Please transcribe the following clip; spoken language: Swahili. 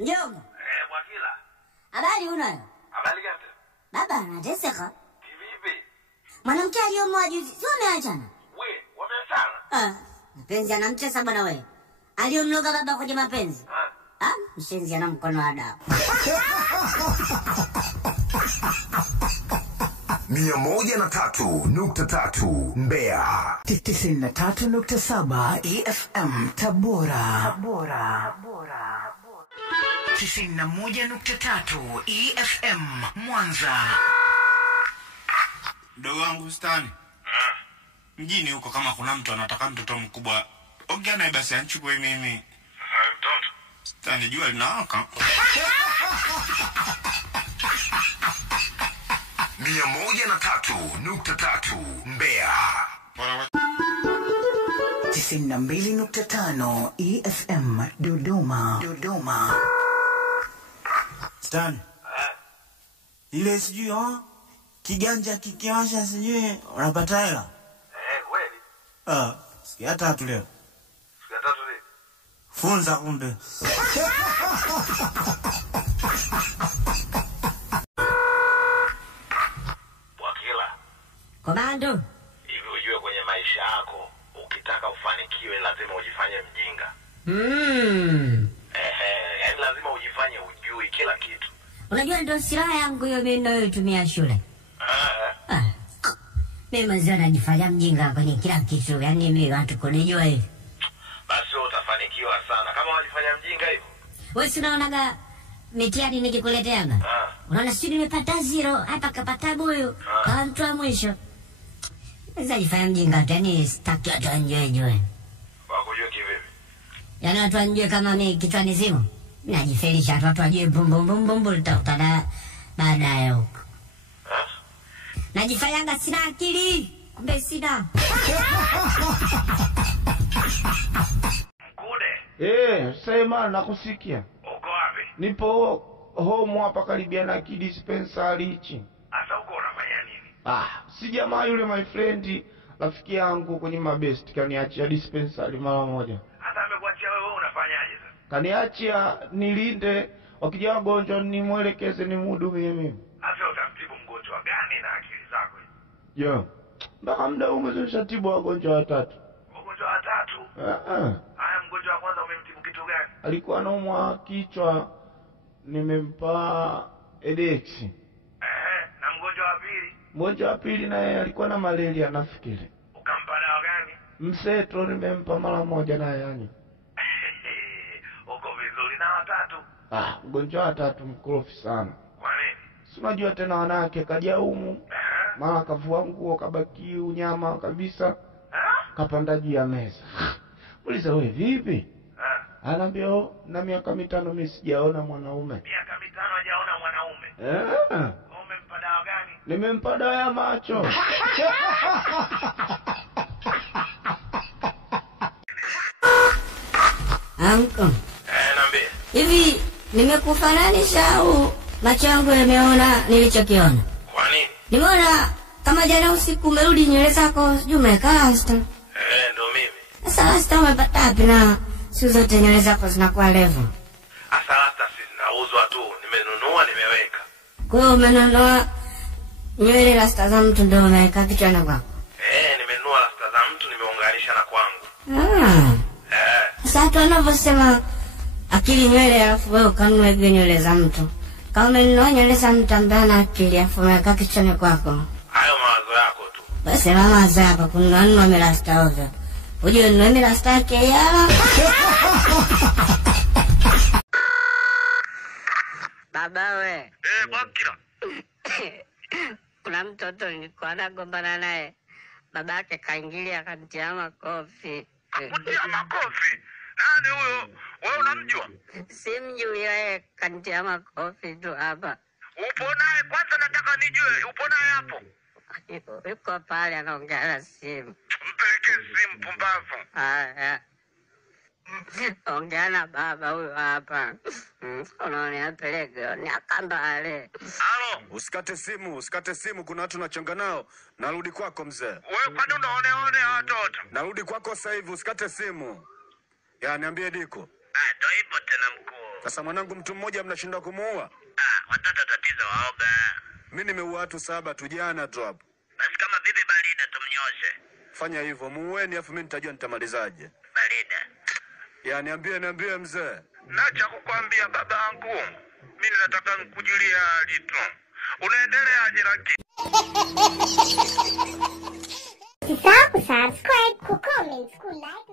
Njomba. Bwakila. Habari unayo? Habari gani? Baba anateseka. Kivipi? Mwanamke aliyomwoa juzi, sio umeachana? Wameachana? Mapenzi anamtesa bwana wewe. Aliyomloga baba kwenye mapenzi. Mshenzi ana mkono wa dawa. 103.3 Mbeya. 93.7 EFM Tabora. 91.3 EFM Mwanza. Dogo wangu Stani. Mjini huko kama kuna mtu anataka mtoto mkubwa, ongea naye basi anchukue mimi. Mtoto. Stani jua linawaka. 103.3 Mbeya. 92.5 EFM Dodoma. Stani. Ile sijui kiganja kikiwasha sijui unapata hela. Kweli? Sikia tatu leo. Sikia tatu leo. Funza kumbe. Bwakila. Komando. Hivi ujue kwenye maisha yako ukitaka ufanikiwe lazima ujifanye mjinga. Yaani lazima ujifanye ujui kila kitu. Unajua ndio silaha yangu hiyo mimi ninayotumia shule. Mimi mazao najifanya mjinga kwenye kila kitu, yani mimi watu kunijua hivi. Basi utafanikiwa sana kama wajifanya mjinga hivyo. Wewe si unaonaga mitihani nikikuleteaga? Unaona sisi nimepata 0, hapa kapata huyu, kwa mtu wa mwisho. Sasa jifanya mjinga tani sitaki watu wanjue. Wakujue kivipi? Yaani watu wanjue kama mimi kichwani zimo. Najifelisha watu wajue bum tutakutana baadaye huko. Najifanyanga sina akili, kumbe sina. Mkude. Sema nakusikia. Uko wapi? Nipo home hapa karibia na dispensary hichi. Sasa uko unafanya nini? Si jamaa yule my friend, rafiki yangu kwenye mabest kaniachia dispensary mara moja. Hata amekuachia wewe unafanyaje sasa? Kaniachia nilinde wakija wagonjwa nimwelekeze nimhudumie mimi. Sasa utamtibu mgonjwa gani na akili zako hizi? Mpaka muda umezeshatibu wagonjwa 3. Wagonjwa 3? Haya, mgonjwa wa kwanza umemtibu kitu gani? Alikuwa anaumwa kichwa, nimempa Edex. Na mgonjwa wa pili? Mgonjwa wa pili naye alikuwa na malaria nafikiri. Ukampa dawa gani? Mseto nimempa mara moja na yani. Uko vizuri na watatu? Mgonjwa wa 3 mkorofi sana. Kwa nini? Si unajua tena wanawake kaja humu. Mara kavua nguo kabaki unyama kabisa. Kapanda juu ya meza. Uliza wewe vipi? Anaambia na miaka 5 mimi sijaona mwanaume. Miaka 5 hajaona mwanaume? Umempa dawa gani? Nimempa dawa ya macho. Anko. Niambie. Hivi nimekufananisha au macho yangu yameona nilichokiona? Kwa nini? Nimeona kama jana usiku umerudi nywele zako sijui umekaa rasta. Ndio mimi. Sasa rasta umepata wapi na siku zote nywele zako zinakuwa level? Sasa rasta si zinauzwa tu, nimenunua nimeweka. Kwa hiyo umenunua nywele rasta za mtu ndio umeweka kichwani kwako? Nimenunua rasta za mtu nimeunganisha na kwangu. Sasa watu wanavyosema akili nywele alafu wewe ukanunua nywele za mtu. Kama umenunua nywele za mtu ambaye ana akili alafu umeweka kichwani kwako. Hayo mawazo yako tu. Basi mawazo yako kununua mirasta ovyo. Uje ununue mirasta yake yala. Baba we. Bwakila. Kuna mtoto nilikuwa nagombana naye. Babake kaingilia akanitia makofi. Kutia makofi? Nani huyo? Wewe unamjua? Simjui yeye, kanitia makofi tu hapa. Upo naye? Kwanza nataka nijue upo naye hapo. Yuko pale anaongea na simu. Mpeleke simu pumbavu. Haya. Ongea na baba huyo hapa. Unaona apeleke ni akambale. Halo. Usikate simu, kuna watu nachanga nao. Narudi kwako mzee. Wewe kwani unaone watoto? Narudi kwako sasa hivi, usikate simu. Niambie Diko. Ndio ipo tena mkuu. Sasa mwanangu mtu mmoja mnashinda kumuua? Watoto tatizo waoga. Mimi nimeua watu 7 tu jana tu hapo. Basi kama bibi Barida tumnyoshe. Fanya hivyo, muueni afu mimi nitajua nitamalizaje. Barida. Ya niambie mzee. Nacha kukwambia babangu. Mimi nataka nikujulia hali tu. Unaendeleaje lakini? Usisahau kusubscribe, kucomment, kulike.